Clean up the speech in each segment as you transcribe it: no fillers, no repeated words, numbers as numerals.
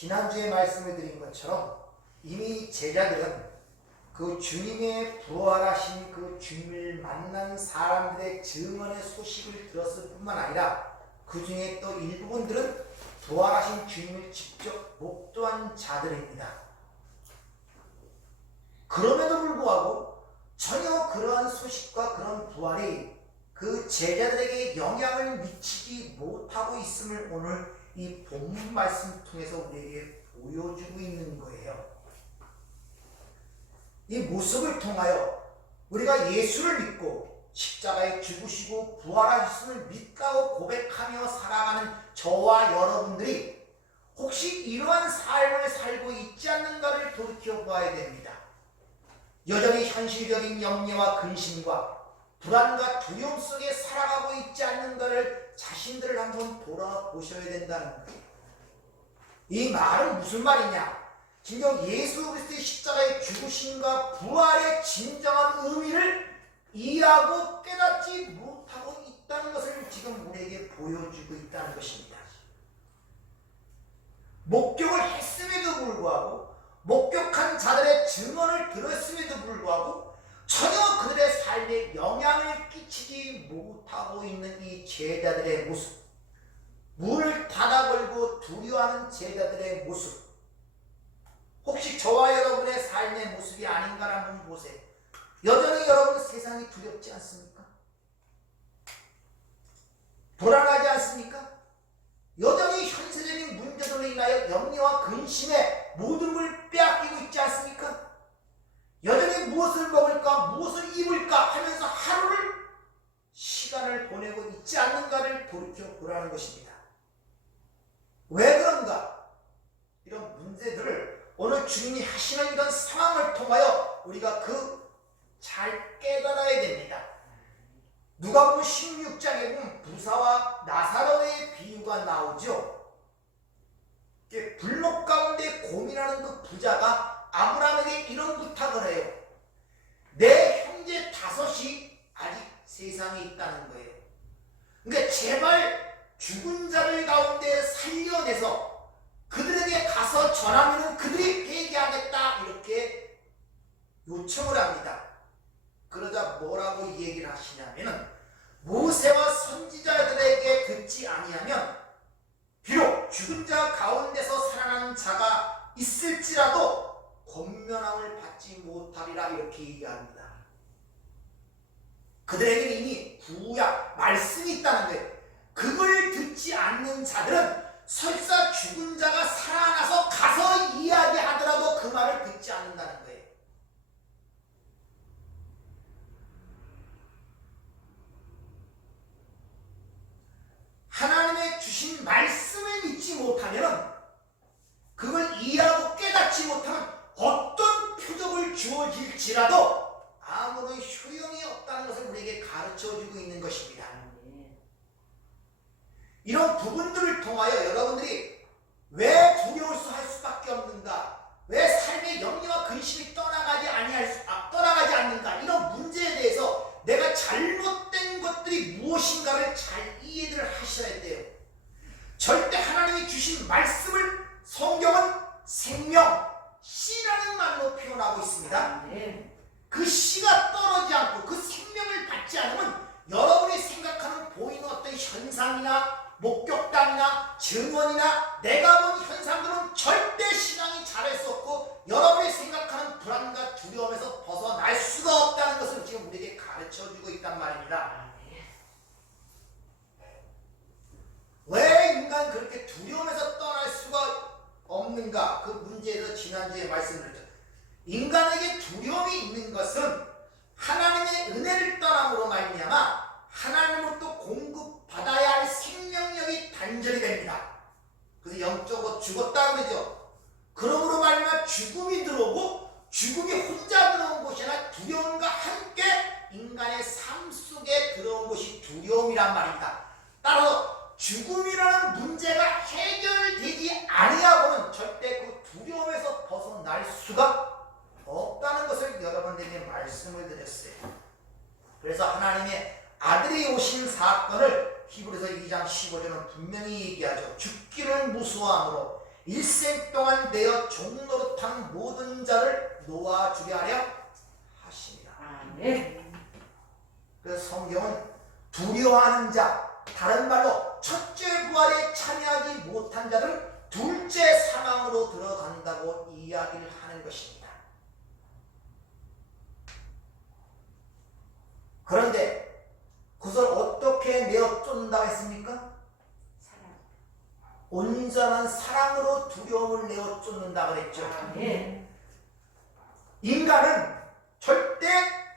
지난주에 말씀을 드린 것처럼 이미 제자들은 그 주님의 부활하신 그 주님을 만난 사람들의 증언의 소식을 들었을 뿐만 아니라 그 중에 또 일부분들은 부활하신 주님을 직접 목도한 자들입니다. 그럼에도 불구하고 전혀 그러한 소식과 그런 부활이 그 제자들에게 영향을 미치지 못하고 있음을 오늘 이 본문 말씀 통해서 우리에게 보여주고 있는 거예요. 이 모습을 통하여 우리가 예수를 믿고 십자가에 죽으시고 부활하셨음을 믿고 고백하며 살아가는 저와 여러분들이 혹시 이러한 삶을 살고 있지 않는가를 돌이켜 보아야 됩니다. 여전히 현실적인 염려와 근심과 불안과 두려움 속에 살아가고 있지 않는가를 자신들을 한번 돌아보셔야 된다는 거예요. 이 말은 무슨 말이냐? 진정 예수 그리스도의 십자가의 죽으심과 부활의 진정한 의미를 이해하고 깨닫지 못하고 있다는 것을 지금 우리에게 보여주고 있다는 것입니다. 목격을 했음에도 불구하고 목격한 자들의 증언을 들었음에도 불구하고 전혀 그들의 삶에 영향을 끼치지 못하고 있는 이 제자들의 모습, 문을 닫아 걸고 두려워하는 제자들의 모습, 혹시 저와 여러분의 삶의 모습이 아닌가 한번 보세요. 여전히 여러분 세상이 두렵지 않습니까? 불안하지 않습니까? 여전히 현세적인 문제들로 인하여 염려와 근심에 모든 걸 빼앗기고 있지 않습니까? 여전히 무엇을 먹을까, 무엇을 입을까 하면서 하루를 시간을 보내고 있지 않는가를 돌이켜 보라는 것입니다. 왜 그런가? 이런 문제들을 오늘 주님이 하시는 이런 상황을 통하여 우리가 잘 깨달아야 됩니다. 누가복음 16장에 보면 부사와 나사로의 비유가 나오죠. 불목 가운데 고민하는 그 부자가 아브라함에게 이런 부탁을 해요. 내 형제 5이 아직 세상에 있다는 거예요. 그러니까 제발 죽은 자들 가운데 살려내서 그들에게 가서 전하면 그들이 회개하겠다 이렇게 요청을 합니다. 그러자 뭐라고 얘기를 하시냐면은 모세와 선지자들에게 듣지 아니하면 비록 죽은 자 가운데서 살아난 자가 있을지라도 권면함을 받지 못하리라 이렇게 얘기합니다. 그들에게는 이미 구약 말씀이 있다는 거예요. 그걸 듣지 않는 자들은 설사 죽은 자가 살아나서 가서 이야기하더라도 그 말을 듣지 않는다는 거예요. 하나님의 주신 말씀을 믿지 못하면 그걸 이해하고 깨닫지 못하면 어떤 표적을 주어질지라도 아무런 효용이 없다는 것을 우리에게 가르쳐주고 있는 것입니다. 이런 부분들을 통하여 여러분들이 왜 두려워할 수밖에 없는가, 왜 삶의 염려와 근심이 떠나가지 않는가, 이런 문제에 대해서 내가 잘못된 것들이 무엇인가를 잘 이해를 하셔야 돼요. 절대 하나님이 주신 말씀을 성경은 생명, 씨라는 말로 표현하고 있습니다. 그 씨가 떨어지지 않고 그 생명을 받지 않으면 여러분이 생각하는 보이는 어떤 현상이나 목격담이나 증언이나 내가 본 현상들은 절대 신앙이 자랄 수 없고 여러분이 생각하는 불안과 두려움에서 벗어날 수가 없다는 것을 지금 우리에게 가르쳐주고 있단 말입니다. 왜 인간 그렇게 두려움에서 떠날 수가 없는가? 그 문제에서 지난주에 말씀드렸죠. 인간에게 두려움이 있는 것은 하나님의 은혜를 떠남으로 말미암아 하나님으로부터 공급받아야 할 생명력이 단절이 됩니다. 그래서 영적으로 죽었다 그러죠. 그러므로 말미암아 죽음이 들어오고 죽음이 혼자 들어온 것이 아니라 두려움과 함께 인간의 삶 속에 들어온 것이 두려움이란 말입니다. 따라서 죽음이라는 문제가 해결되지 아니하고는 절대 그 두려움에서 벗어날 수가 없다는 것을 여러분들에게 말씀을 드렸어요. 그래서 하나님의 아들이 오신 사건을 히브리서 2장 15절은 분명히 얘기하죠. 죽기를 무서워함으로 일생 동안 내어 종노릇한 모든 자를 놓아주려 하려 하십니다. 그래서 성경은 두려워하는 자, 다른 말로 첫째 부활에 참여하지 못한 자들은 둘째 사망으로 들어간다고 이야기를 하는 것입니다. 그런데 그것을 어떻게 내어 쫓는다고 했습니까? 온전한 사랑으로 두려움을 내어 쫓는다고 그랬죠. 인간은 절대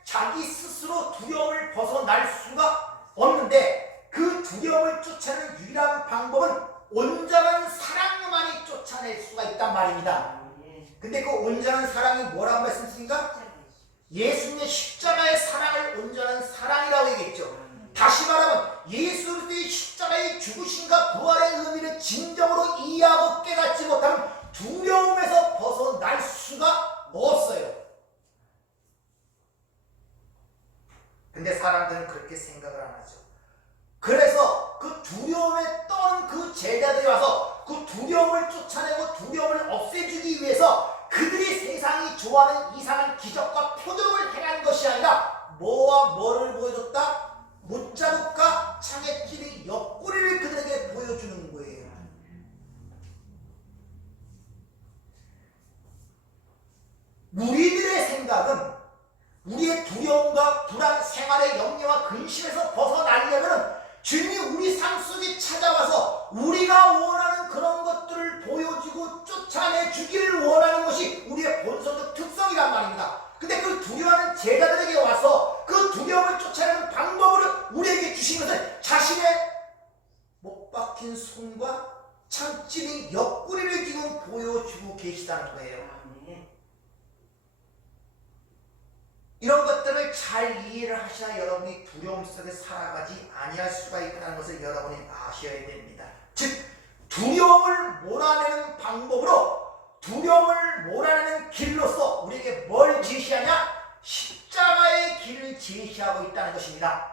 자기 스스로 두려움을 벗어날 수가 없는데 그 두려움을 쫓아내는 유일한 방법은 온전한 사랑만이 쫓아낼 수가 있단 말입니다. 근데 그 온전한 사랑이 뭐라고 말씀하십니까? 예수님의 십자가의 사랑을 온전한 사랑이라고 얘기했죠. 다시 말하면 예수 그리스도의 십자가의 죽으심과 부활의 의미를 진정으로 이해하고 깨닫지 못하면 두려움에서 벗어날 수가 없어요. 근데 사람들은 그렇게 생각을 안 하죠. 그래서 그 두려움에 떠는 그 제자들이 와서 그 두려움을 쫓아내고 두려움을 없애주기 위해서 그들이 세상이 좋아하는 이상한 기적과 표적을 행한 것이 아니라 뭐와 뭐를 보여줬다? 못자국과 창에 찔린 옆구리를 그들에게 보여주는 거예요. 우리들의 생각은 우리의 두려움과 불안, 생활의 염려와 근심에서 벗어나려면 주님이 우리 삶 속에 찾아와서 우리가 원하는 그런 것들을 보여주고 쫓아내주기를 원하는 것이 우리의 본성적 특성이란 말입니다. 근데 그 두려워하는 제자들에게 와서 그 두려움을 쫓아내는 방법을 우리에게 주신 것은 자신의 못 박힌 손과 창찔린 옆구리를 지금 보여주고 계시다는 거예요. 이런 것들을 잘 이해를 하셔야 여러분이 두려움 속에 살아가지 아니할 수가 있다는 것을 여러분이 아셔야 됩니다. 즉 두려움을 몰아내는 방법으로 두려움을 몰아내는 길로서 우리에게 뭘 제시하냐? 십자가의 길을 제시하고 있다는 것입니다.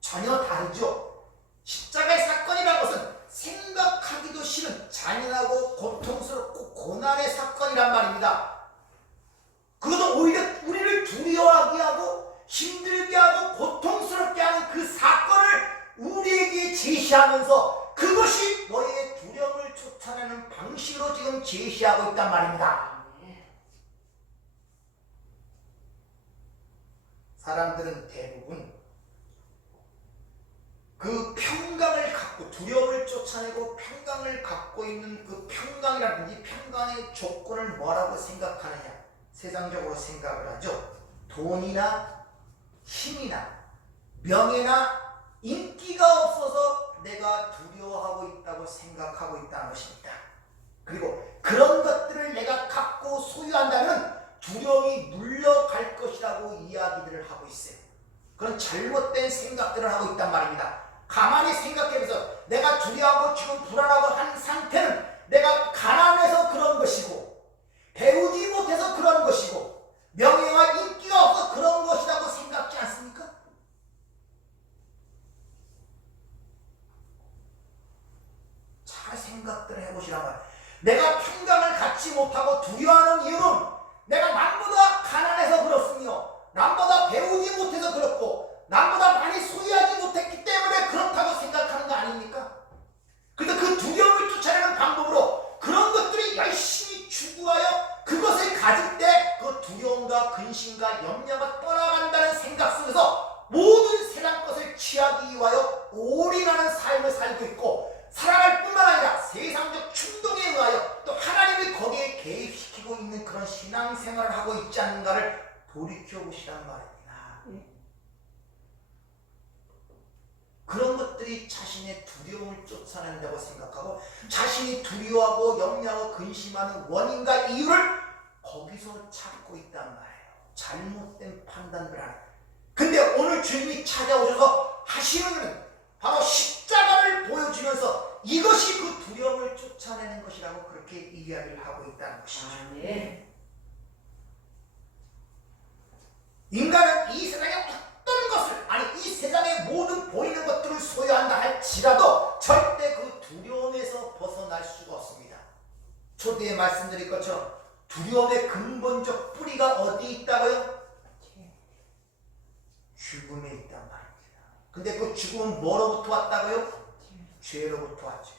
전혀 다르죠. 십자가의 사건이라는 것은 생각하기도 싫은 잔인하고 고통스럽고 고난의 사건이란 말입니다. 그것도 오히려 우리를 두려워하게 하고 힘들게 하고 고통스럽게 하는 그 사건을 우리에게 제시하면서 그것이 너의 두려움을 쫓아내는 방식으로 지금 제시하고 있단 말입니다. 사람들은 대부분 그 평강을 갖고 두려움을 쫓아내고 평강을 갖고 있는 그 평강이라든지 평강의 조건을 뭐라고 생각하느냐? 세상적으로 생각을 하죠. 돈이나 힘이나 명예나 인기가 없어서 내가 두려워하고 있다고 생각하고 있다는 것입니다. 그리고 그런 것들을 내가 갖고 소유한다면 두려움이 물러갈 것이라고 이야기들을 하고 있어요. 그런 잘못된 생각들을 하고 있단 말입니다. 가만히 생각해보세요. 내가 두려워하고 지금 불안하고 한 상태는 내가 가난해서 그런 것이고 배우지 못해서 그런 것이고 명예와 인기가 없어 그런 것이라고 생각지 않습니까? 잘 생각들을 해보시란 말이에요. 내가 평강을 갖지 못하고 두려워하는 이유는 내가 남보다 가난해서 그렇으며 남보다 배우지 못해서 그렇고 남보다 많이 소유하지 못했기 때문에 그렇다고 생각하는 거 아닙니까? 그런데 그 두려움을 쫓아내는 방법으로 그런 것들이 열심히 추구하여 그것을 가질 때 그 두려움과 근심과 염려가 떠나간다는 생각 속에서 모든 세상 것을 취하기 위하여 올인하는 삶을 살고 있고 살아갈 뿐만 아니라 세상적 충동에 의하여 또 하나님을 거기에 개입시키고 있는 그런 신앙생활을 하고 있지 않는가를 돌이켜보시란 말입니다. 그런 것들이 자신의 두려움을 쫓아낸다고 생각하고 자신이 두려워하고 염려하고 근심하는 원인과 이유를 거기서 찾고 있단 말이에요. 잘못된 판단들 하는. 근데 오늘 주님이 찾아오셔서 하시는 일은 바로 십자가를 보여주면서 이것이 그 두려움을 쫓아내는 것이라고 그렇게 이야기를 하고 있다는 것이죠. 인간은 이 세상의 어떤 것을 아니 이 세상의 모든 보이는 것들을 소유한다 할지라도 절대 그 두려움에서 벗어날 수가 없습니다. 초대에 말씀드린 것처럼 두려움의 근본적 뿌리가 어디 있다고요? 죽음에 있단 말입니다. 근데 그 죽음은 뭐로부터 왔다고요? 죄로부터 왔죠.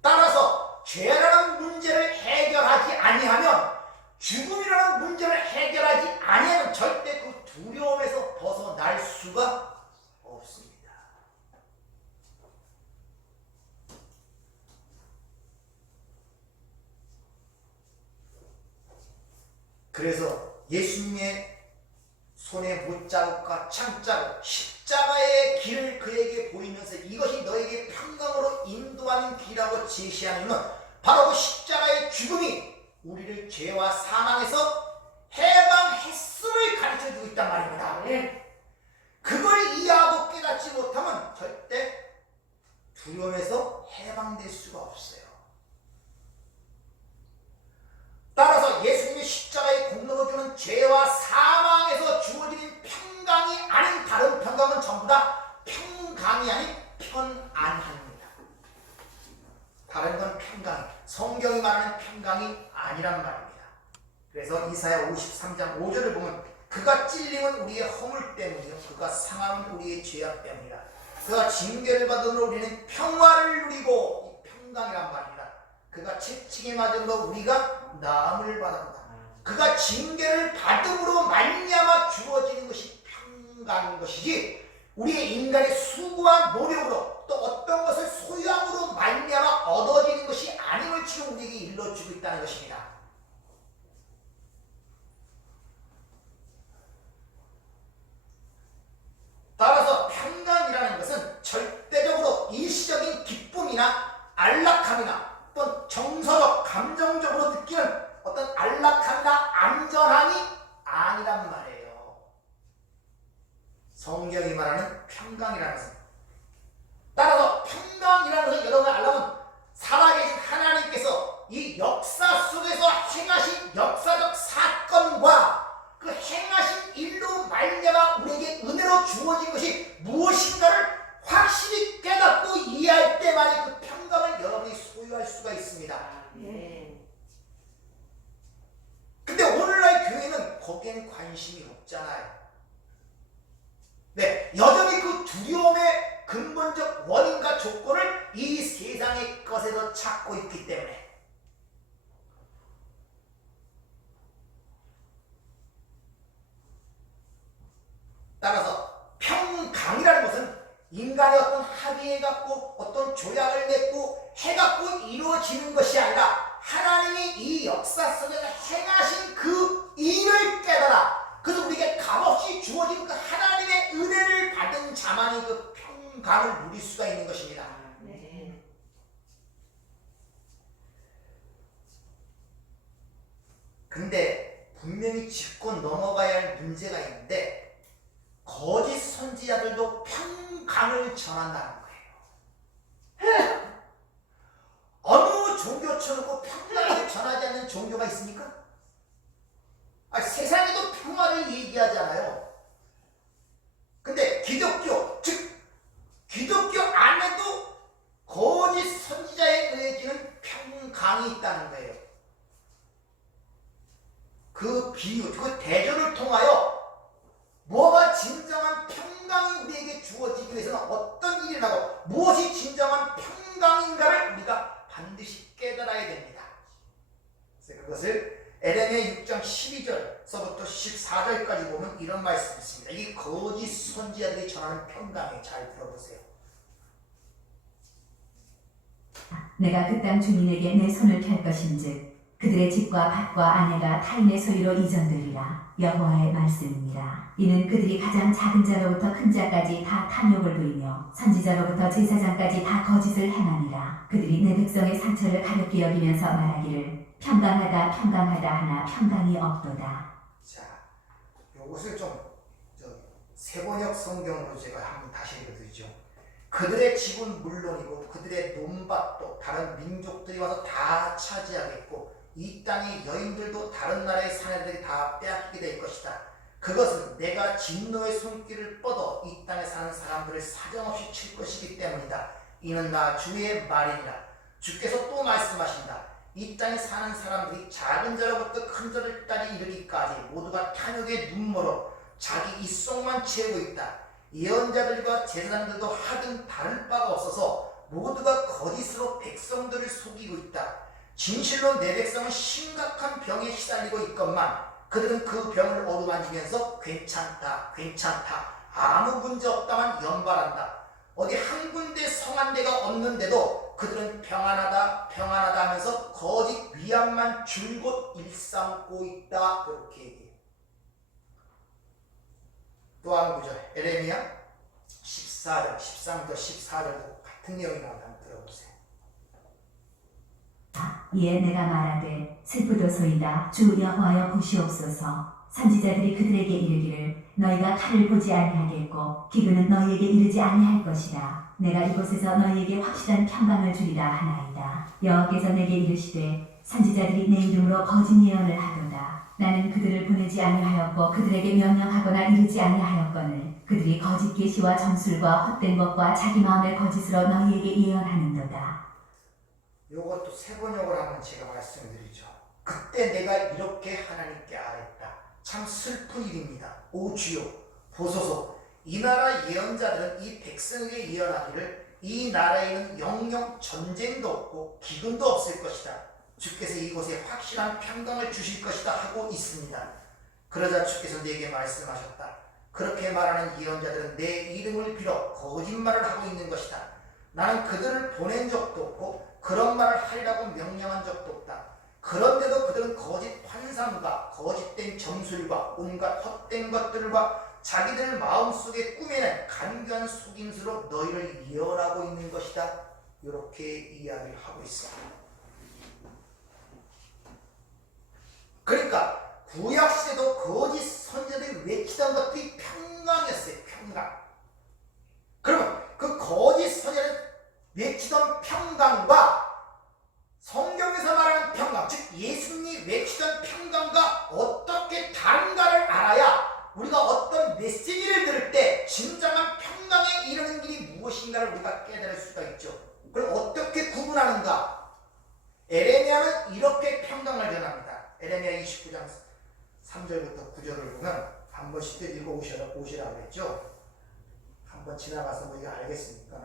따라서 죄라는 문제를 해결하지 아니하면, 죽음이라는 문제를 해결하지 아니하면 절대 그 두려움에서 벗어날 수가 없습니다. 그래서 예수님의 손에 못자국과 창자국, 십자가의 길을 그에게 보이면서 이것이 너에게 평강으로 인도하는 길이라고 제시하는 것은 바로 그 십자가의 죽음이 우리를 죄와 사망에서 해방했음을 가르쳐주고 있단 말입니다. 그걸 이해하고 깨닫지 못하면 절대 두려움에서 해방될 수가 없어요. 따라서 예수님의 십자가의 공로로 주는 죄와 사망에서 주어지는 평강이 아닌 다른 평강은 전부 다 평강이 아닌 편안합니다. 다른 건 평강, 성경이 말하는 평강이 아니란 말입니다. 그래서 이사야 53장 5절을 보면 그가 찔림은 우리의 허물 때문이요 그가 상함은 우리의 죄악 때문이라. 그가 징계를 받음으로 우리는 평화를 누리고, 이 평강이란 말입니다. 그가 채찍에 맞음으로 우리가 나음을 받았다. 그가 징계를 받음으로 말미암아 주어지는 것이 평강인 것이지, 우리의 인간의 수고와 노력으로 또 어떤 것을 소유함으로 말미암아 얻어지는 것이 아님을 지금 우리에게 일러주고 있다는 것입니다. 따라서 평강이라는 것은 절대적으로 일시적인 기쁨이나 안락함이나 어떤 정서적, 감정적으로 느끼는 어떤 안락함이나 안전함이 아니란 말이에요. 성경이 말하는 평강이라는 것은, 따라서 평강이라는 것을 여러분이 알려면 살아계신 하나님께서 이 역사 속에서 행하신 역사적 사건과 그 행하신 일로 말미암아 우리에게 은혜로 주어진 것이 무엇인가를 확실히 깨닫고 이해할 때만이 그 평강을 여러분이 소유할 수가 있습니다. 근데 오늘날 교회는 거기에는 관심이 없잖아요. 네, 여전히 그 두려움의 근본적 원인과 조건을 이 세상의 것에서 찾고 있기 때문에, 따라서 평강이라는 것은 인간의 어떤 합의해갖고 어떤 조약을 맺고 해갖고 이루어지는 것이 아니라 하나님이 이 역사 속에서 행하신 그 일을 깨달아, 그래서 우리에게 값없이 주어진 그 하나님의 은혜를 받은 자만이 그 평강을 누릴 수가 있는 것입니다. 근데 분명히 짚고 넘어가야 할 문제가 있는데, 거짓 선지자들도 평강을 전한다는 거예요. 어느 종교 쳐놓고 평강을 전하지 않는 종교가 있습니까? 세상에도 평화를 얘기하잖아요. 근데 기독교, 즉 기독교 안에도 거짓 선지자에 의해지는 평강이 있다는 거예요. 그 비유, 그 대조를 통하여 뭐가 진정한 평강이 우리에게 주어지기 위해서는 어떤 일이 나고 무엇이 진정한 평강인가를 우리가 반드시 깨달아야 됩니다. 그래서 그것을 에레미야 6장 12절서부터 14절까지 보면 이런 말씀이 있습니다. 이 거짓 선지자들이 전하는 평강에 잘 들어보세요. 내가 그 땅 주민에게 내 손을 펼 것인즉 그들의 집과 밭과 아내가 타인의 소유로 이전되리라. 여호와의 말씀입니다. 이는 그들이 가장 작은 자로부터 큰 자까지 다 탐욕을 부리며 선지자로부터 제사장까지 다 거짓을 행하니라. 그들이 내 백성의 상처를 가볍게 여기면서 말하기를 평강하다 평강하다 하나 평강이 없도다. 자, 요것을 좀 세번역 성경으로 제가 한번 다시 읽어드리죠. 그들의 집은 물론이고 그들의 논밭도 다른 민족들이 와서 다 차지하겠고 이 땅의 여인들도 다른 나라의 사내들이 다 빼앗기게 될 것이다. 그것은 내가 진노의 손길을 뻗어 이 땅에 사는 사람들을 사정없이 칠 것이기 때문이다. 이는 나 주의 말이니라. 주께서 또 말씀하신다. 이 땅에 사는 사람들이 작은 자로부터 큰 자들까지 이르기까지 모두가 탐욕의 눈물로 자기 입속만 채우고 있다. 예언자들과 제사장들도 하등 다를 바가 없어서 모두가 거짓으로 백성들을 속이고 있다. 진실로 내 백성은 심각한 병에 시달리고 있건만 그들은 그 병을 어루만지면서 괜찮다 아무 문제 없다만 연발한다. 어디 한 군데 성한 데가 없는데도 그들은 평안하다 하면서 거짓 위안만 줄곧 일삼고 있다. 이렇게 얘기해요. 또 한 구절 에레미야 14절 13절 14절도 같은 내용이 나온다. 한번 들어보세요. 이에 내가 말하되 슬프도소이다. 주 여호와여 보시옵소서. 선지자들이 그들에게 이르기를 너희가 칼을 보지 아니하겠고 기근은 너희에게 이르지 아니할 것이다. 내가 이곳에서 너희에게 확실한 평강을 주리라 하나이다. 여호와께서 내게 이르시되 선지자들이 내 이름으로 거짓 예언을 하도다. 나는 그들을 보내지 아니하였고 그들에게 명령하거나 이르지 아니하였거늘 그들이 거짓 계시와 전술과 헛된 것과 자기 마음의 거짓으로 너희에게 예언하는도다. 요것도 세번역을 한번 제가 말씀드리죠. 그때 내가 이렇게 하나님께 아뢰었다. 참 슬픈 일입니다. 오 주여 보소서. 이 나라 예언자들은 이 백성에게 예언하기를 이 나라에는 영영 전쟁도 없고 기근도 없을 것이다. 주께서 이곳에 확실한 평강을 주실 것이다 하고 있습니다. 그러자 주께서 내게 말씀하셨다. 그렇게 말하는 예언자들은 내 이름을 빌어 거짓말을 하고 있는 것이다. 나는 그들을 보낸 적도 없고 그런 말을 하리라고 명령한 적도 없다. 그런데도 그들은 거짓 환상과 거짓된 점술과 온갖 헛된 것들과 자기들 마음속에 꾸며낸 간교한 속임수로 너희를 예언하고 있는 것이다. 이렇게 이야기를 하고 있습니다. 그러니까 구약시대도 거짓 선지자들이 외치던 것들이 평강이었어요. 평강. 그러면 그 거짓 선지자들이 외치던 평강과 성경에서 말하는 평강, 즉 예수님이 외치던 평강과 어떻게 다른가를 알아야 우리가 어떤 메시지를 들을 때 진정한 평강에 이르는 길이 무엇인가를 우리가 깨달을 수가 있죠. 그럼 어떻게 구분하는가? 에레미야는 이렇게 평강을 전합니다. 에레미야 29장 3절부터 9절을 보면 한 번씩 읽어오시라고 했죠. 한번 지나가서 우리가 알겠습니까?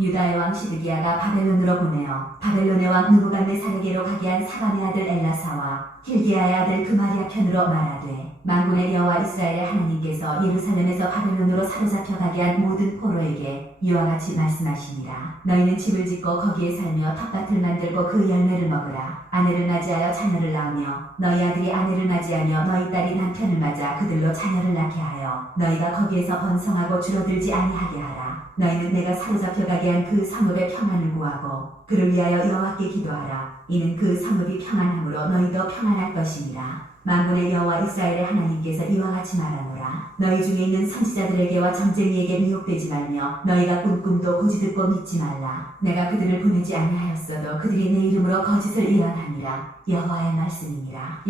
유다의 왕 시드기야가 바벨론으로 보내어 바벨론의 왕 느부갓네살에게로 가게 한 사반의 아들 엘라사와 힐기야의 아들 그마리아 편으로 말하되 만군의 여호와 이스라엘의 하나님께서 예루살렘에서 바벨론으로 사로잡혀 가게 한 모든 포로에게 이와 같이 말씀하시니라. 너희는 집을 짓고 거기에 살며 텃밭을 만들고 그 열매를 먹으라. 아내를 맞이하여 자녀를 낳으며 너희 아들이 아내를 맞이하며 너희 딸이 남편을 맞아 그들로 자녀를 낳게 하여 너희가 거기에서 번성하고 줄어들지 아니하게 하라. 너희는 내가 사로잡혀 가게 한 그 성읍의 평안을 구하고 그를 위하여 여호와께 기도하라. 이는 그 성읍이 평안함으로 너희도 평안할 것이니라. 만군의 여호와 이스라엘의 하나님께서 이와 같이 말하노라. 너희 중에 있는 선지자들에게와 점쟁이에게 미혹되지 말며 너희가 꾼 꿈도 고지 듣고 믿지 말라. 내가 그들을 보내지 아니하였어도 그들이 내 이름으로 거짓을 예언하니라. 여호와의 말씀이니라.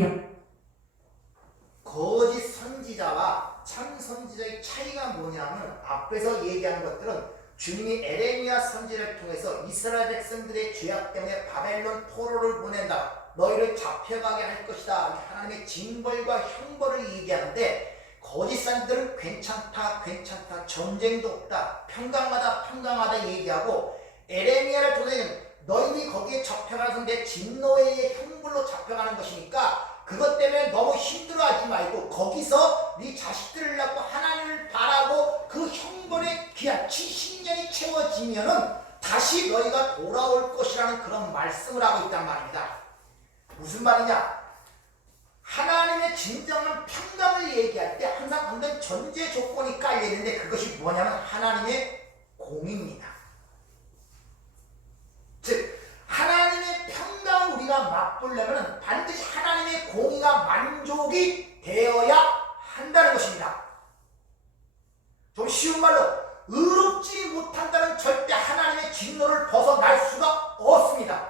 거짓 선지자와 참 선지자의 차이가 뭐냐면 앞에서 얘기한 것들은 주님이 에레미야 선지를 통해서 이스라엘 백성들의 죄악 때문에 바벨론 포로를 보낸다. 너희를 잡혀가게 할 것이다. 하나님의 징벌과 형벌을 얘기하는데 거짓 선지자들은 괜찮다 전쟁도 없다 평강하다 얘기하고 에레미야를 통해 너희들이 거기에 잡혀가서 내 진노의 형벌로 잡혀가는 것이니까 그것 때문에 너무 힘들어하지 말고 거기서 네 자식들을 낳고 하나님을 바라고 그 형벌의 기한 70년이 채워지면은 다시 너희가 돌아올 것이라는 그런 말씀을 하고 있단 말입니다. 무슨 말이냐? 하나님의 진정한 평강을 얘기할 때 항상 어떤 전제 조건이 깔려있는데 그것이 뭐냐면 하나님의 공입니다. 즉 하나님의 평강을 우리가 맛보려면 반드시 하나님의 공의가 만족이 되어야 한다는 것입니다. 좀 쉬운 말로 의롭지 못한다는 절대 하나님의 진노를 벗어날 수가 없습니다.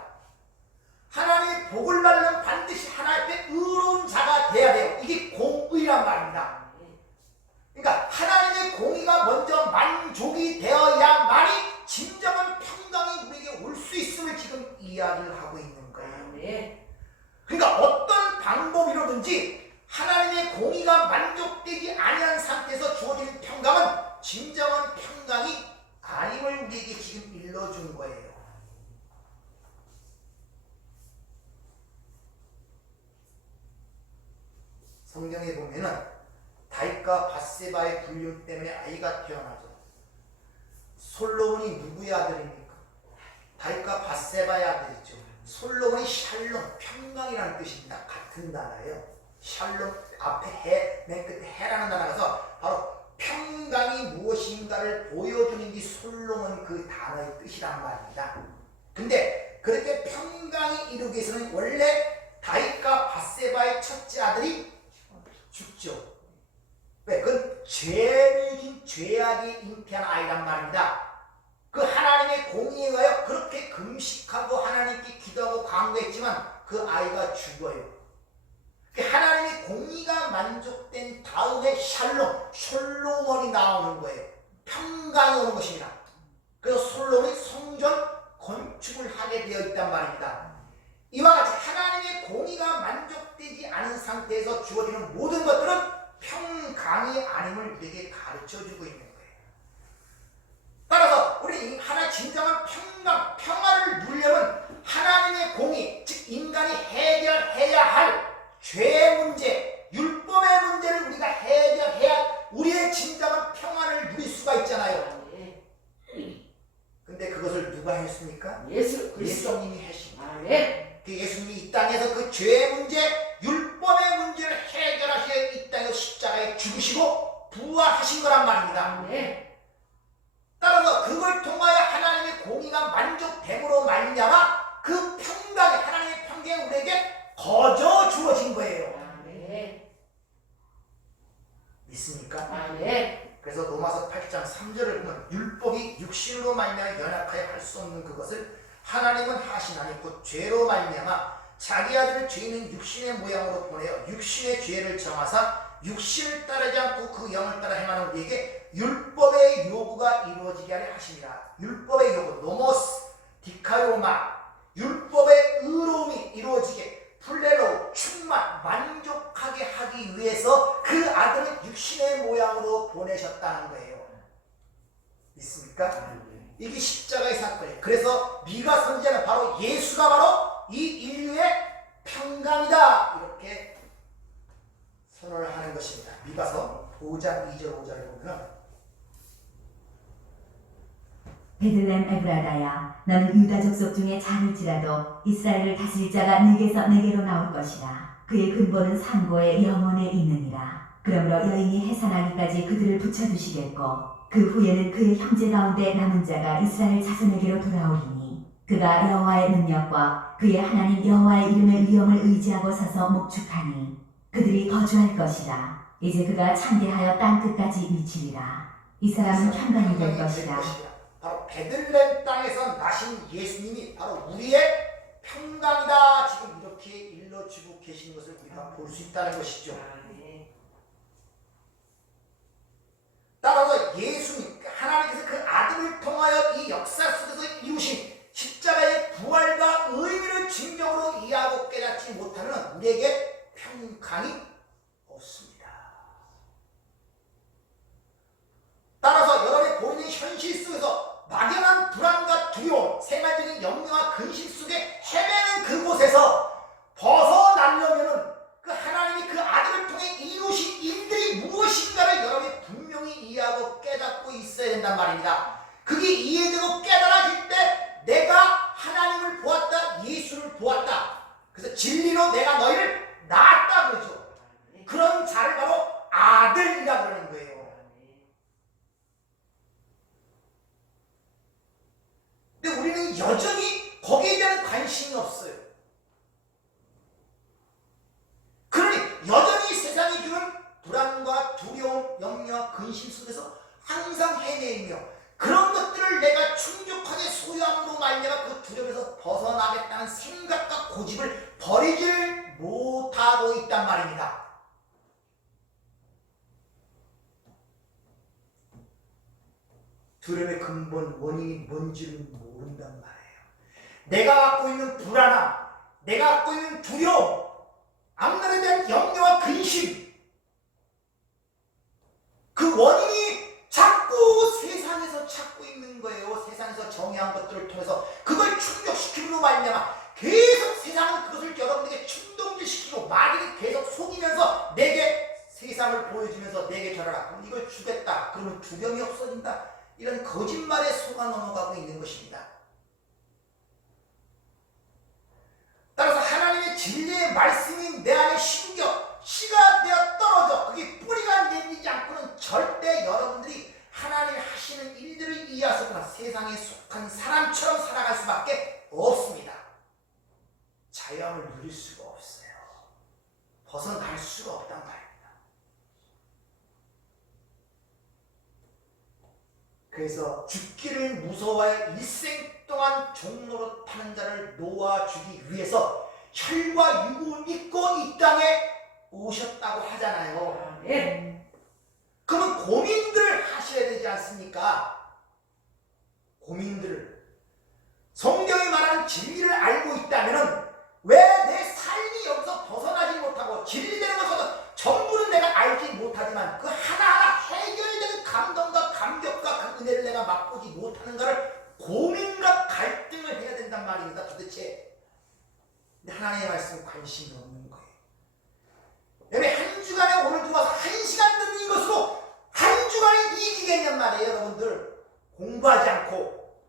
하나님의 복을 받으면 반드시 하나님 앞에 의로운 자가 돼야 돼요. 이게 공의란 말입니다. 그러니까 하나님의 공의가 먼저 만족이 되어야만이 진정한 평강이 우리에게 올 수 있음을 지금 이야기를 하고 있는 거예요. 성경에 보면은 다윗과 밧세바의 불륜 때문에 아이가 태어나죠. 솔로몬이 누구의 아들입니까? 다윗과 밧세바의 아들이죠. 솔로몬이 샬롬, 평강이라는 뜻입니다. 같은 단어예요. 샬롬 앞에 해, 맨 끝에 해라는 단어가서 바로 평강이 무엇인가를 보여주는 게 솔로몬 그 단어의 뜻이란 말입니다. 근데 그렇게 평강이 이루기 위해서는 원래 다윗과 밧세바의 첫째 아들이 죽죠. 왜? 그건 죄를 진 죄악이 잉태한 아이란 말입니다. 그 하나님의 공의에 의하여 그렇게 금식하고 하나님께 기도하고 간구했지만 그 아이가 죽어요. 하나님의 공의가 만족된 다음에 샬롬, 솔로몬이 나오는 거예요. 평강이 오는 것입니다. 그래서 솔로몬이 성전 건축을 하게 되어 있단 말입니다. 이와 같이 하나님의 공의가 만족되지 않은 상태에서 주어지는 모든 것들은 평강이 아님을 우리에게 가르쳐주고 있는 거예요. 따라서 우리 하나 진정한 평강, 평화를 누리려면 하나님의 공의, 즉 인간이 해결해야 할 죄의 문제, 율법의 문제를 우리가 해결해야 우리의 진정한 평안을 누릴 수가 있잖아요. 근데 그것을 누가 했습니까? 예수 그리스도. 예수님이 하신 거예요. 아멘. 그 예수님이 이 땅에서 그 죄의 문제, 율법의 문제를 해결하시려 이 땅에서 십자가에 죽으시고 부활하신 거란 말입니다. 아멘. 따라서 그걸 통하여 하나님의 공의가 만족됨으로 말미암아 그 평강이 하나님의 평강이 우리에게 거저 주어진 거예요. 아멘. 믿습니까? 아멘. 그래서 로마서 8장 3절을 보면 율법이 육신으로 말미암아 연약하여 할 수 없는 그것을 하나님은 하시나니 곧 죄로 말미암아 자기 아들을 죄 있는 육신의 모양으로 보내어 육신의 죄를 정하사 육신을 따르지 않고 그 영을 따라 행하는 우리에게 율법의 요구가 이루어지게 하려 하십니다. 율법의 요구, 노모스, 디카요마, 율법의 의로움이 이루어지게 플레로, 충만, 만족하게 하기 위해서 그 아들을 육신의 모양으로 보내셨다는 거예요. 믿습니까? 이게 십자가의 사건이에요. 그래서 미가 선지자는 바로 예수가 바로 이 인류의 평강이다 이렇게 선언을 하는 것입니다. 미가서 5장 2절 5절을 보면 베들렘 에브라다야 너는 유다 족속 중에 작을지라도 이스라엘을 다스릴 자가 네게서 네게로 나올 것이라. 그의 근본은 상고의 영원에 있느니라. 그러므로 여인이 해산하기까지 그들을 붙여두시겠고 그 후에는 그의 형제 가운데 남은 자가 이스라엘 자손에게로 돌아오리니 그가 여호와의 능력과 그의 하나님 여호와의 이름의 위엄을 의지하고 서서 목축하니 그들이 거주할 것이라. 이제 그가 창대하여 땅 끝까지 미치리라. 이 사람은 평강이 될 것이라. 바로 베들렘 땅에서 나신 예수님이 바로 우리의 평강이다. 지금 이렇게 일러주고 계시는 것을 우리가 볼 수 있다는 것이죠. 따라서 예수님, 하나님께서 그 아들을 통하여 이 역사 속에서 이루신 십자가의 부활과 의미를 진정으로 이해하고 깨닫지 못하면 우리에게 평강이 없습니다. 따라서 여러분이 보이는 현실 속에서 막연한 불안과 두려움, 생활적인 염려와 근심 속에 헤매는 그곳에서 벗어나려면 그 하나님이 그 아들을 통해 이루신 일들이 무엇인가를 여러분이 분명히 이해하고 깨닫고 있어야 된단 말입니다. 그게 이해되고 깨달아질 때 내가 하나님을 보았다, 예수를 보았다. 그래서 진리로 내가 너희를 낳았다 그러죠. 그런 자를 바로 아들이라 그러는 거예요. 근데 우리는 여전히 거기에 대한 관심이 없어요. 그러니 여전히 세상이 주는 불안과 두려움, 염려와 근심 속에서 항상 헤매이며 그런 것들을 내가 충족하게 소유함으로 말미암아 그 두려움에서 벗어나겠다는 생각과 고집을 버리질 못하고 있단 말입니다. 두려움의 근본 원인이 뭔지를 모른단 말이에요. 내가 갖고 있는 불안함, 내가 갖고 있는 두려움, 앞날에 대한 염려와 근심, 그 원인이 자꾸 세상에서 찾고 있는 거예요. 세상에서 정의한 것들을 통해서 그걸 충족시키므로 말미암아 계속 세상은 그것을 여러분에게 충동질시키고 마귀를 계속 속이면서 내게 이런 거짓말에 속아 넘어가고 있는 것입니다. 따라서 하나님의 진리의 말씀이 내 안에 심겨 씨가 되어 떨어져 그게 뿌리가 내리지 않고는 절대 여러분들이 하나님이 하시는 일들을 이해하거나 세상에 속한 사람처럼 살아갈 수밖에 없습니다. 자유함을 누릴 수가 없어요. 벗어날 수가 없단 말입니다. 그래서 죽기를 무서워해 일생 동안 종로로 타는 자를 놓아주기 위해서 혈과 육을 입고 이 땅에 오셨다고 하잖아요. 아멘. 그러면 고민들을 하셔야 되지 않습니까? 고민들을. 성경이 말하는 진리를 알고 있다면 왜 내 삶이 여기서 벗어나지 못하고 진리되는 것은 전부는 내가 알지 못하지만 그 하나하나 해결되는 감동과 감격과 그 은혜를 내가 맛보지 못하는가를 고민과 갈등을 해야 된단 말입니다. 도대체. 근데 하나님의 말씀에 관심이 없는 거예요. 여러분 한 주간에 오늘 들어와서 1시간 듣는 이것으로 한 주간에 이기겠냔 말이에요. 여러분들 공부하지 않고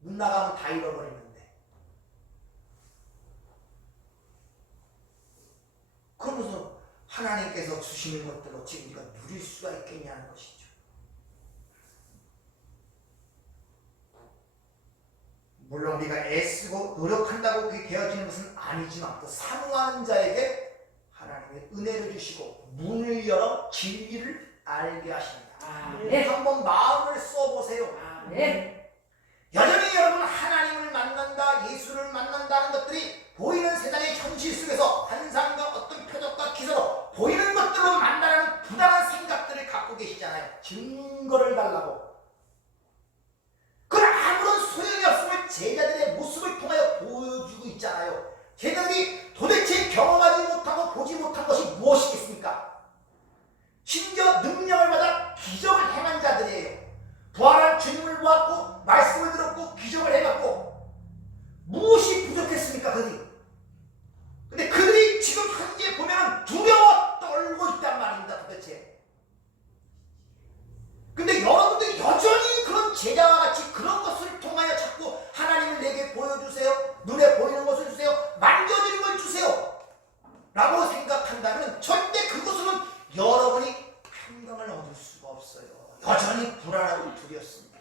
문 나가면 다 잃어버리는데 그러면서 하나님께서 주시는 것들을 어찌 우리가 누릴 수가 있겠냐는 것이죠. 물론 우리가 애쓰고 노력한다고 그게 되어지는 것은 아니지만 또 사모하는 자에게 하나님의 은혜를 주시고 문을 열어 진리를 알게 하십니다. 아멘. 한번 마음을 써보세요. 아멘. 여전히 여러분 하나님을 만난다, 예수를 만난다는 것들이 보이는 세상의 현실 속에서 환상과 어떤 표적과 기사로 보이는 것들로 만나는 부당한 생각들을 갖고 계시잖아요. 증거를 달라고. 그건 아무런 소용이 없음을 제자들의 모습을 통하여 보여주고 있잖아요. 제자들이 도대체 경험하지 못하고 보지 못한 것이 무엇이겠습니까? 심지어 능력을 받아 기적을 행한 자들이에요. 부활한 주님을 보았고 말씀을 들었고 기적을 해갔고 무엇이 부족했습니까 그들이? 근데 그들이 지금 현재 보면 두려워 떨고 있단 말입니다 도대체. 근데 여러분들이 여전히 그런 제자와 같이 그런 것을 통하여 자꾸 하나님을 내게 보여주세요, 눈에 보이는 것을 주세요, 만져지는 걸 주세요 라고 생각한다면 절대 그것으로는 여러분이 평강을 얻을 수가 없어요. 여전히 불안하고 두렵습니다.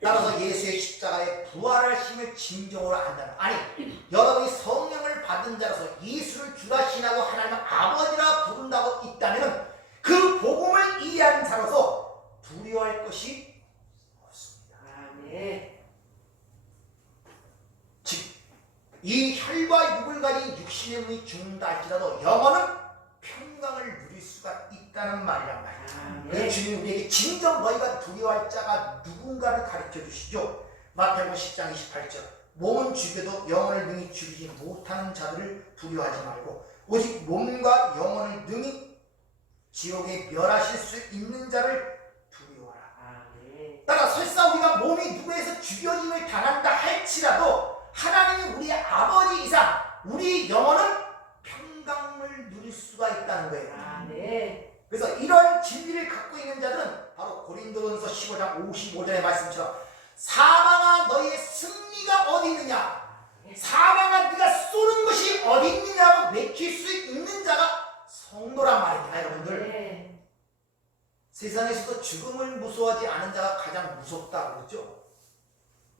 따라서 예수의 십자가의 부활하심을 진정으로 안다면, 아니 여러분이 성령을 받은 자로서 예수를 주라 신하고 하나님을 아버지라 부른다고 있다면 그 복음을 이해하는 자로서 두려워할 것이 없습니다. 아멘. 즉 이 혈과 육을 가진 육신의 몸이 죽는다 할지라도 영혼은 평강을 누릴 수가 있다는 말이란 말이에요. 그래서 주님이 우리에게 진정 너희가 두려워할 자가 누군가를 가르쳐 주시죠. 마태복음 10장 28절 몸은 죽여도 영혼을 능히 죽이지 못하는 자들을 두려워하지 말고 오직 몸과 영혼을 능히 지옥에 멸하실 수 있는 자를 두려워하라. 아멘. 따라 설사 우리가 몸이 누구에서 죽여짐을 당한다 할지라도 하나님이 우리의 아버지이사 우리 영혼은 평강을 누릴 수가 있다는 거예요. 아멘. 그래서 이런 진리를 갖고 있는 자들은 바로 고린도전서 15장 55절의 말씀처럼 사망아 너희의 승리가 어디 있느냐, 사망아 네가 쏘는 것이 어디 있느냐고 외칠 수 있는 자가 성도란 말입니다. 여러분들 네. 세상에서도 죽음을 무서워하지 않은 자가 가장 무섭다고 그러죠.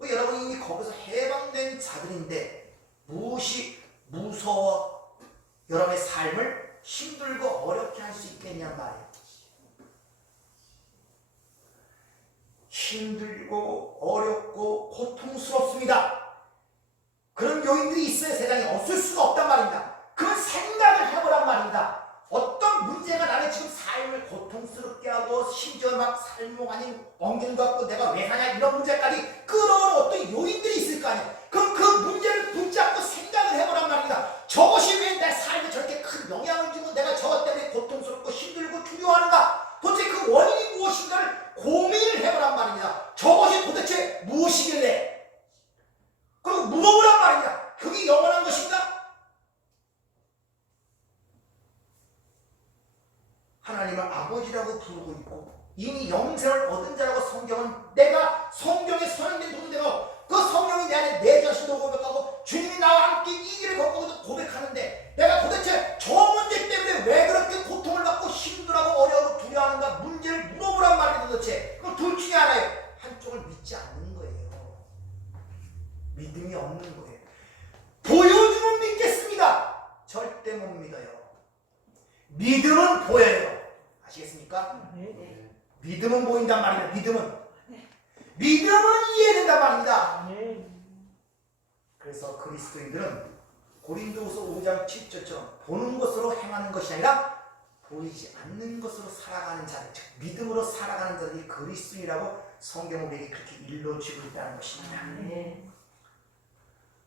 여러분이 이미 거기서 해방된 자들인데 무엇이 무서워 여러분의 삶을 힘들고 어렵게 할 수 있겠냔 말이에요. 힘들고 어렵고 고통스럽습니다. 그런 요인들이 있어야 세상에 없을 수가 없단 말입니다. 그런 생각을 해보란 말입니다. 어떤 문제가 나를 지금 삶을 고통스럽게 하고 심지어 막 살목 아닌 엉길 갖고 내가 왜 사냐 이런 문제까지 끌어오는 어떤 요인들이 있을 거 아니에요. 그럼 그 문제를 붙잡고 생각을 해보란 말입니다. 저것이 왜 내 삶에 저렇게 큰 영향을 주고 내가 저것 때문에 고통스럽고 힘들고 두려워하는가, 도대체 그 원인이 무엇인가를 고민을 해보란 말입니다. 저것이 도대체 무엇이길래, 그리고 물어보란 말입니다. 그게 영원한 것인가? 이미 영생을 얻은 자라고 성경은 내가 성경에 선언된 누군데고 그 성령이 내 안에 내 자신도 고백하고 주님이 나와 함께 이 길을 걷고 고백하는데 내가 도대체 저 문제 때문에 왜 그렇게 고통을 받고 힘들어하고 어려워하고 두려워하는가 문제를 물어보란 말이에요. 도대체 그럼 둘 중에 하나예요. 한쪽을 믿지 않는 거예요. 믿음이 없는 거예요. 보여주면 믿겠습니다. 절대 못 믿어요. 믿음은 보여요. 아시겠습니까? 네. 믿음은 보인단 말이에요. 믿음은 이해된단 말입니다. 그래서 그리스도인들은 고린도후서 5장 7절처럼 보는 것으로 행하는 것이 아니라 보이지 않는 것으로 살아가는 자들, 즉 믿음으로 살아가는 자들이 그리스도인이라고 성경은 우리에게 그렇게 일러주고 있다는 것입니다. 네.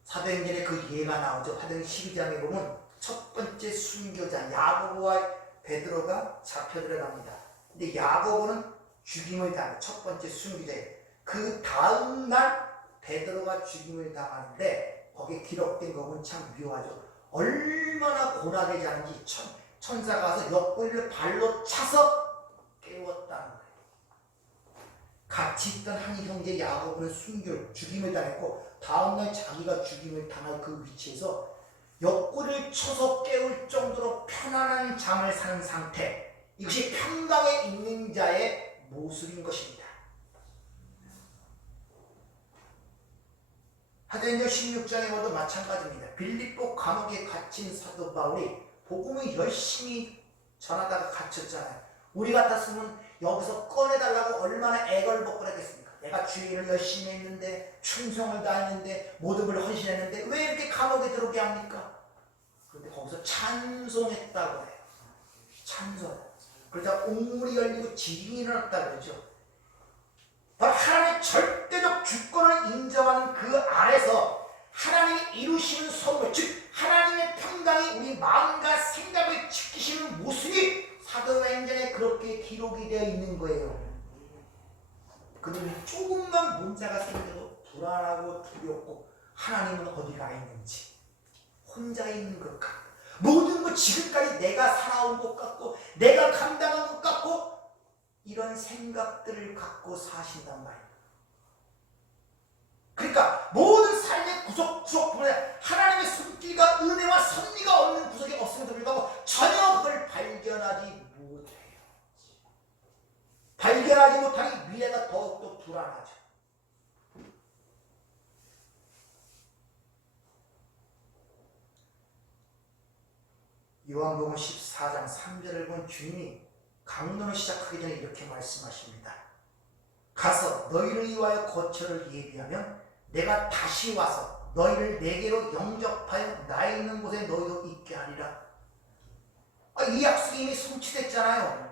사도행전에 그 예가 나오죠. 사도행전 12장에 보면 첫 번째 순교자 야고보와 베드로가 잡혀 들어갑니다. 근데 야고보는 죽임을 당해 첫 번째 순교자예요. 그 다음 날 베드로가 죽임을 당하는데 거기에 기록된 거 보면 참 묘하죠. 얼마나 고난되지 않은지 천사가 와서 옆구리를 발로 차서 깨웠다는 거예요. 같이 있던 한 형제 야고보는 죽임을 당했고 다음날 자기가 죽임을 당할 그 위치에서 옆구리를 쳐서 깨울 정도로 편안한 잠을 산 상태, 이것이 평강에 있는 자의 모습인 것입니다. 사도행전 16장에 와도 마찬가지입니다. 빌립보 감옥에 갇힌 사도 바울이 복음을 열심히 전하다가 갇혔잖아요. 우리 같았으면 여기서 꺼내달라고 얼마나 애걸복걸 했겠습니까? 내가 주의 일을 열심히 했는데 충성을 다했는데 모든 걸 헌신했는데 왜 이렇게 감옥에 들어오게 합니까? 그런데 거기서 찬송했다고 해요. 찬송. 그러자 옥문이 열리고 지진이 일어났다 그러죠. 바로 하나님의 절대적 주권을 인정하는 그 아래서 하나님이 이루시는 선물, 즉 하나님의 평강이 우리 마음과 생각을 지키시는 모습이 사도행전에 그렇게 기록이 되어 있는 거예요. 그들은 조금만 문제가 생겨도 불안하고 두렵고 하나님은 어디가 있는지 혼자 있는 것 같고 모든 것 지금까지 내가 살아온 것 같고 내가 감당한 것 같고 이런 생각들을 갖고 사신단 말이에요. 그러니까 모든 삶의 구석 부분에 하나님의 손길과 은혜와 섭리가 없는 구석이 없음에도 불구하고 전혀 그걸 발견하지 못해요. 발견하지 못하니 미래가 더욱더 불안하죠. 요한복음 14장 3절을 본 주님이 강론을 시작하기 전에 이렇게 말씀하십니다. 가서 너희를 위하여 거처를 예비하면 내가 다시 와서 너희를 내게로 영접하여 나 있는 곳에 너희도 있게 하리라. 이 약속이 이미 성취됐잖아요.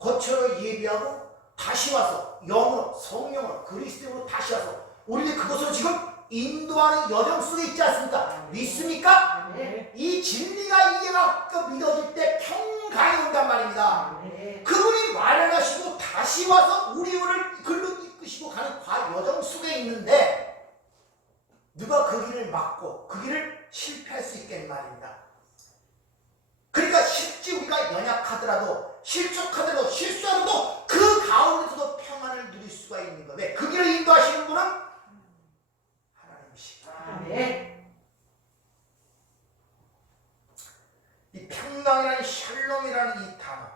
거처를 예비하고 다시 와서 영으로 성령으로 그리스도로 다시 와서 우리는 그것으로 지금 인도하는 여정 속에 있지 않습니까? 믿습니까? 네. 이 진리가 이해가 믿어질 때 평강이 온단 말입니다. 네. 그분이 마련하시고 다시 와서 우리를 글로 이끄시고 가는 여정 속에 있는데 누가 그 길을 막고 그 길을 실패할 수 있겠는 말입니다. 그러니까 실제 우리가 연약하더라도 실족하더라도 실수하더라도 그 가운데서도 평안을 누릴 수가 있는 거예요. 왜? 그 길을 인도하시는 분은 하나님이십니다. 네. 이 평강이라는 샬롬이라는 이 단어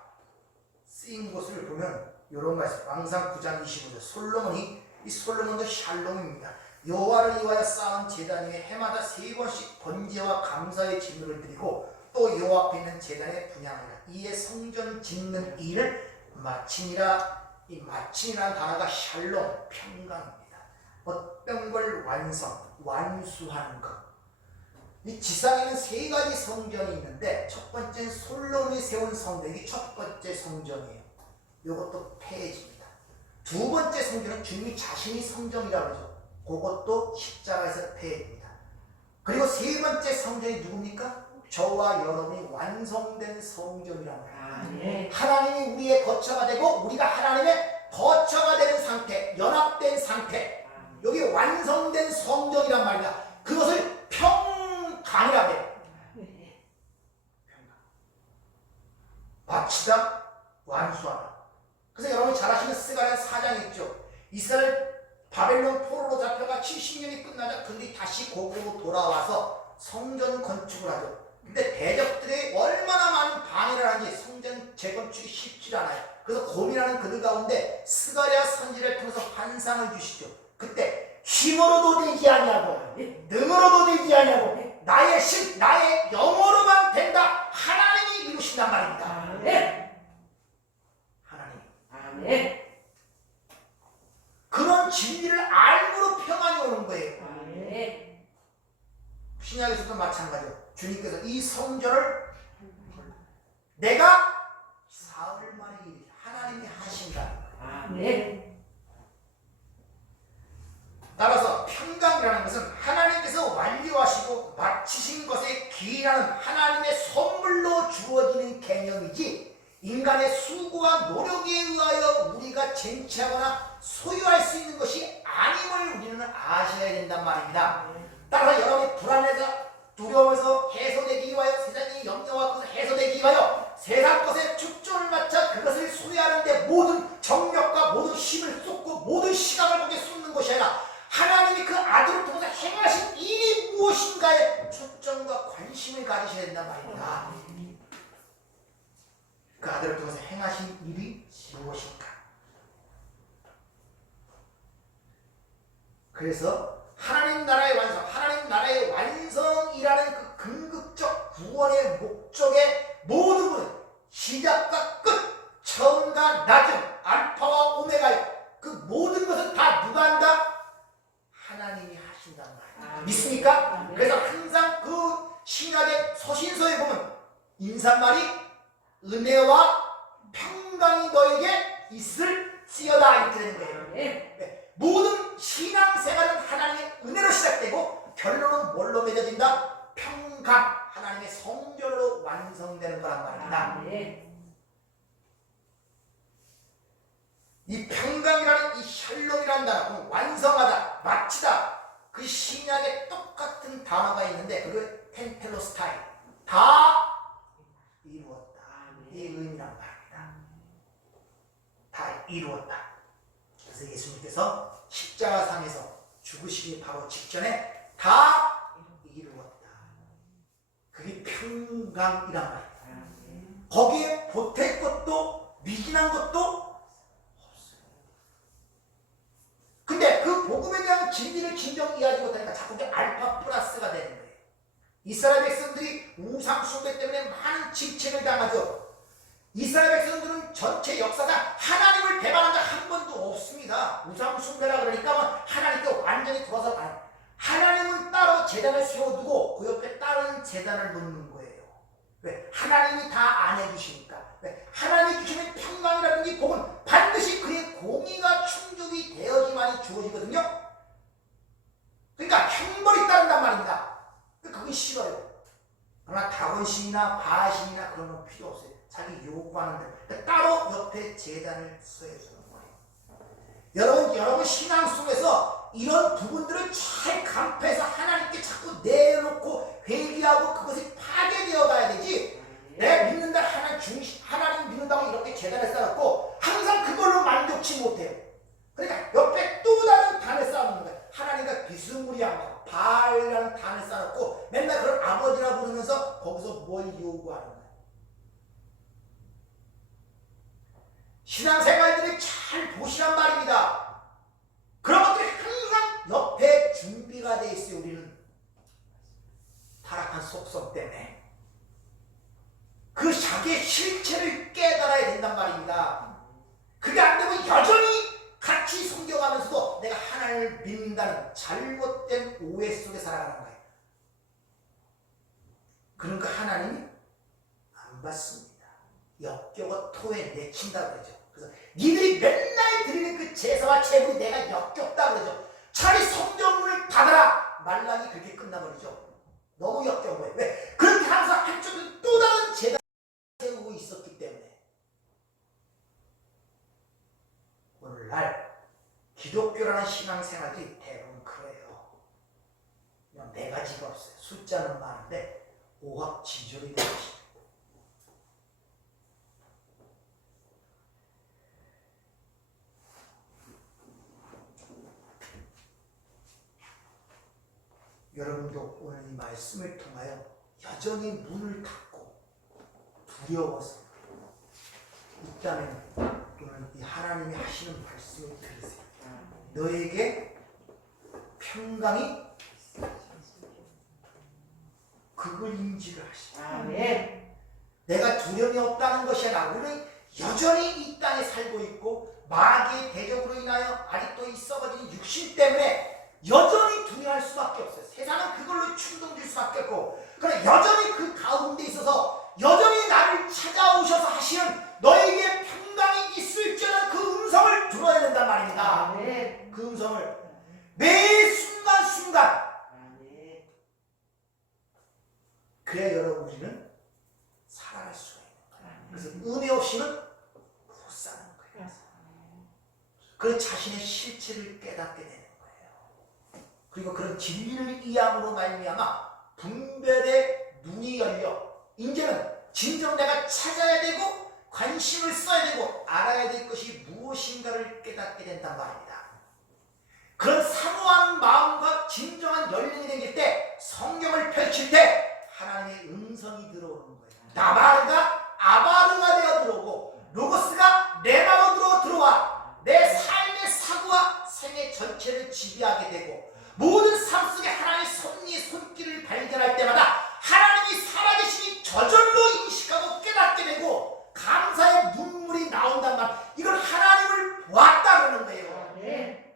쓰인 곳을 보면 이런 말씀 왕상 9장 25절 솔로몬이 이 솔로몬도 샬롬입니다. 여호와를 위하여 쌓은 제단 위에 해마다 3번씩 번제와 감사의 제물을 드리고 또 여호와 앞에 있는 제단에 분향하리라. 이에 성전 짓는 일을 마치니라. 이 마치니라는 단어가 샬롬 평강입니다. 어떤 걸 완수하는 것. 이 지상에는 3가지 성전이 있는데 첫 번째는 솔로몬이 세운 성전이 첫 번째 성전이에요. 이것도 폐해집니다. 두 번째 성전은 주님이 자신이 성전이라고 그러죠. 그것도 십자가에서 폐해집니다. 그리고 세 번째 성전이 누굽니까? 저와 여러분이 완성된 성전이라고 해요. 네. 하나님이 우리의 거처가 되고 우리가 하나님의 거처가 되는 상태, 연합된 상태, 여기 완성된 성전이란 말이다. 그것을 평강이라고 해요. 평강. 마치다, 완수하다. 그래서 여러분 이스라엘 바벨론 포로로 잡혀가 70년이 끝나자 그들이 다시 고국으로 돌아와서 성전 건축을 하죠. 근데 대적들이 얼마나 많은 방해를 하는지 성전 재건축이 쉽지 않아요. 그래서 고민하는 그들 가운데 스가랴 선지를 통해서 환상을 주시죠. 그때 힘으로도 되지 아니하고 능으로도 되지 아니하고 나의 신, 나의 영어로만 된다. 하나님이 이루신단 말입니다. 하나님. 아멘. 그런 진리를 알므로 평안이 오는 거예요. 아멘. 신약에서도 마찬가지로 주님께서 이 성전을 내가 사흘 만에 하나님이 하신다. 아멘. 따라서 평강이라는 것은 하나님께서 완료하시고 마치신 것에 기인하는 하나님의 선물로 주어지는 개념이지 인간의 수고와 노력에 의하여 우리가 쟁취하거나 소유할 수 있는 것이 아님을 우리는 아셔야 된단 말입니다. 따라서 여러분이 불안해서 두려워서 해소되기 위하여 세상의 염려와 것을 해소되기 위하여 세상 것에 축전을 맞춰 그것을 소유하는데 모든 정력과 모든 힘을 쏟고 모든 시간을 거기에 쏟는 것이 아니라 하나님이 그 아들을 통해서 행하신 일이 무엇인가에 초점과 관심을 가지셔야 된단 말입니다. 그 아들을 통해서 행하신 일이 무엇인가. 그래서 하나님 나라의 완성, 하나님 나라의 완성이라는 그 궁극적 구원의 목적의 모든 것은 시작과 끝, 처음과 나중, 알파와 오메가요. 그 모든 것은 다 누가 한다? 하나님이 하신단 말이에요. 믿습니까? 그래서 항상 그 신약의 서신서에 보면 인사말이 은혜와 평강이 너에게 있을지어다 이렇게 되는 거예요. 네. 모든 신앙생활은 하나님의 은혜로 시작되고 결론은 뭘로 맺어진다? 평강, 하나님의 성전으로 완성되는 거란 말입니다. 이 평강이라는 이 샬롬이라는 단어, 완성하다, 마치다, 그 신약에 똑같은 단어가 있는데 그걸 텐텔로스타이, 다 이루었다. 이 의미란 말입니다. 다 이루었다. 그래서 예수님께서 십자가상에서 죽으시기 바로 직전에 다 이루었다. 그게 평강이란 말입니다. 거기에 보탤 것도 미진한 것도 근데 그 복음에 대한 진리를 진정 이해하지 못하니까 자꾸 알파 플러스가 되는 거예요. 이스라엘 백성들이 우상 숭배 때문에 많은 직책을 당하죠. 이스라엘 백성들은 전체 역사상 하나님을 배반한 적 한 번도 없습니다. 우상 숭배라 그러니까 하나님께 완전히 돌아서 가요. 하나님은 따로 제단을 세워두고 그 옆에 다른 제단을 놓는 거예요. 왜? 하나님이 다 안 해주시니까. 왜? 하나님이 주시는 평강이라는 이 복은 반드시 그의 공의가 충족이 되어지만이 주어지거든요. 그러니까 형벌이 따른단 말입니다. 그건 싫어요. 그러나 다원신이나 바신이나 그런 건 필요 없어요. 자기 요구하는 대로. 그러니까 따로 옆에 제단을 써주는 거예요. 여러분 신앙 속에서 이런 부분들을 잘 간파해서 하나님께 자꾸 내놓고 회개하고 그것이 파괴되어 가야 되지. 내가 믿는다 하나님 믿는다고 이렇게 제단을 쌓았고 항상 그걸로 만족치 못해요. 그러니까 옆에 또 다른 단을 쌓는 거예요. 하나님과 비스무리한 거, 바알이라는 단을 쌓았고 맨날 그걸 아버지라 부르면서 거기서 뭘 요구하는 거예요. 신앙생활들이 잘 보시란 말입니다. 그런 것들이 항상 옆에 준비가 돼 있어요. 우리는 타락한 속성 때문에 그 자기의 실체를 깨달아야 된단 말입니다. 그게 안 되면 여전히 같이 섬겨가면서도 내가 하나님을 믿는다는 잘못된 오해 속에 살아가는 거예요. 그런 거 하나님이 안 받습니다. 역겨워 토에 내친다 그러죠. 그래서 니들이 맨날 드리는 그 제사와 제물이 내가 역겹다 그러죠. 차라리 성전문을 닫아라. 말랑이 그렇게 끝나버리죠. 너무 역겨운 거예요. 왜? 그렇게 항상 한쪽은 또 다른 제단을 세우고 있었기 때문에 오늘날 기독교라는 신앙생활이 대부분 그래요. 그냥 네 가지가 없어요. 숫자는 많은데 오합지졸이 되는 것입니다. 여러분도 오늘 이 말씀을 통하여 여전히 문을 닫고 두려워서 있다면 오늘 이 하나님이 하시는 말씀을 들으세요. 너에게 평강이 그걸 인지를 하시다. 아멘. 내가 두려움이 없다는 것이 아니라 우리는 여전히 이 땅에 살고 있고 마귀의 대적으로 인하여 아직도 이 썩어진 육신 때문에 여전히 두려워할 수밖에 없어요. 세상은 그걸로 충동될 수밖에 없고, 그러나 여전히 그 가운데 있어서 여전히 나를 찾아오셔서 하시는 너에게 평강이 있을지라는 그 음성을 들어야 된단 말입니다. 아멘. 그 음성을 매 순간순간. 아멘. 그래야 여러분 우리는 살아갈 수가 있는 거예요. 그래서 은혜 없이는 못 사는 거예요. 그 자신의 실체를 깨닫게 되는 거예요. 그리고 그런 진리를 이해함으로 말미암아 분별의 눈이 열려 이제는 진정 내가 찾아야 되고 관심을 써야 되고 알아야 될 것이 무엇인가를 깨닫게 된단 말입니다. 그런 사모하는 마음과 진정한 열림이 생길 때 성경을 펼칠 때 하나님의 음성이 들어오는 거예요. 나바르가 아바르가 되어 들어오고 로고스가 레마로 들어와 내 삶의 사고와 생애 전체를 지배하게 되고 모든 삶 속에 하나님의 섭리의 손길을 발견할 때마다 하나님이 살아계시니 저절로 인식하고 깨닫게 되고 감사의 눈물이 나온단 말. 이걸 하나님을 보았다 그러는 거예요. 아멘.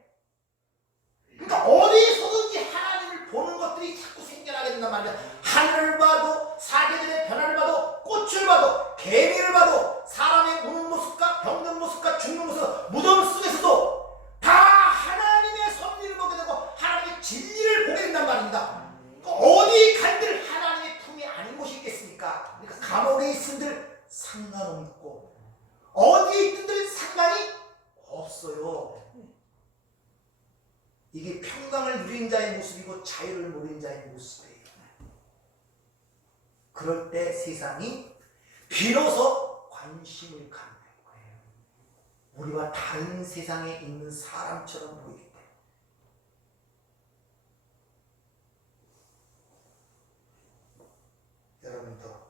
그러니까 어디서든지 하나님을 보는 것들이 자꾸 생겨나게 된단 말이야. 하늘을 봐도 사계절의 변화를 봐도 꽃을 봐도 개미를 봐도 사람의 우는 모습과 병든 모습과 죽는 모습 무덤 속에서도 다 하나님의 섭리를 보게 되고 하나님의 진리를 보게 된단 말입니다. 그러니까 어디 간들 하나님의 품이 아닌 곳이 있겠습니까? 그러니까 감옥에 있은들 상관없고 어디에 있든들 상관이 없어요. 이게 평강을 누린 자의 모습이고 자유를 누린 자의 모습이에요. 그럴 때 세상이 비로소 관심을 갖는 거예요. 우리와 다른 세상에 있는 사람처럼 보이기 때문에. 여러분도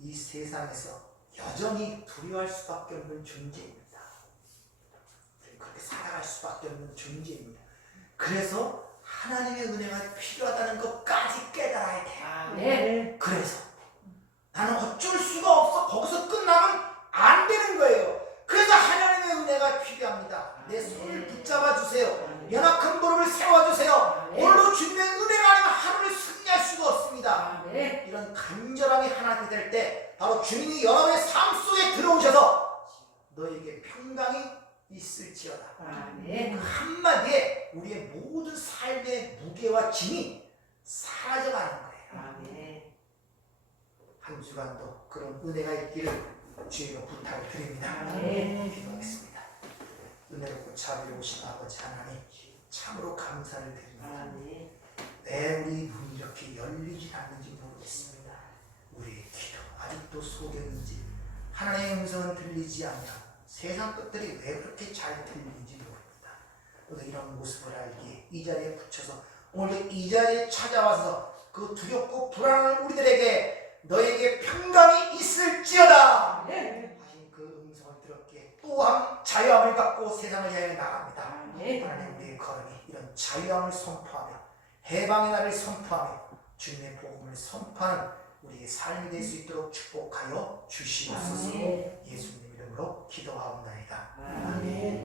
이 세상에서 여전히 두려워할 수밖에 없는 존재입니다. 그렇게 살아갈 수밖에 없는 존재입니다. 그래서 하나님의 은혜가 필요하다는 것까지 깨달아야 돼요. 아멘. 그래서 나는 어쩔 수가 없어. 거기서 끝나면 안 되는 거예요. 그래서 하나님의 은혜가 필요합니다. 내 손을 붙잡아 주세요. 연약한 무릎을 세워주세요. 오늘도 주님의 은혜가 아니면 하루를 승리할 수가 없습니다. 아멘. 이런 간절함이 하나 될 때 바로 주님이 여러분의 삶 속에 들어오셔서 너에게 평강이 있을지어다. 아멘. 그 한마디에 우리의 모든 삶의 무게와 짐이 사라져가는 거예요. 아멘. 한 주간도 그런 은혜가 있기를 주의로 부탁을 드립니다. 아멘. 기도하겠습니다. 은혜롭고 자비로우신 아버지 하나님 참으로 감사를 드립니다. 아멘. 왜 우리 눈이 이렇게 열리지 않는지 모르겠습니다. 우리의 기도 아직도 속였는지 하나님의 음성은 들리지 않나 세상 것들이 왜 그렇게 잘 들리는지 모릅니다. 오늘 이런 모습을 알기에 이 자리에 붙여서 오늘 이 자리에 찾아와서 그 두렵고 불안한 우리들에게 너에게 평강이 있을지어다 하신 그 음성을 들었기에 또한 자유함을 갖고 세상을 향해 나갑니다. 하나님 우리의 걸음이 이런 자유함을 선포하며 해방의 날을 선포하며 주님의 복음을 선포하는 우리의 삶이 될 수 있도록 축복하여 주시옵소서. 예수님 이름으로 기도하옵나이다. 아멘.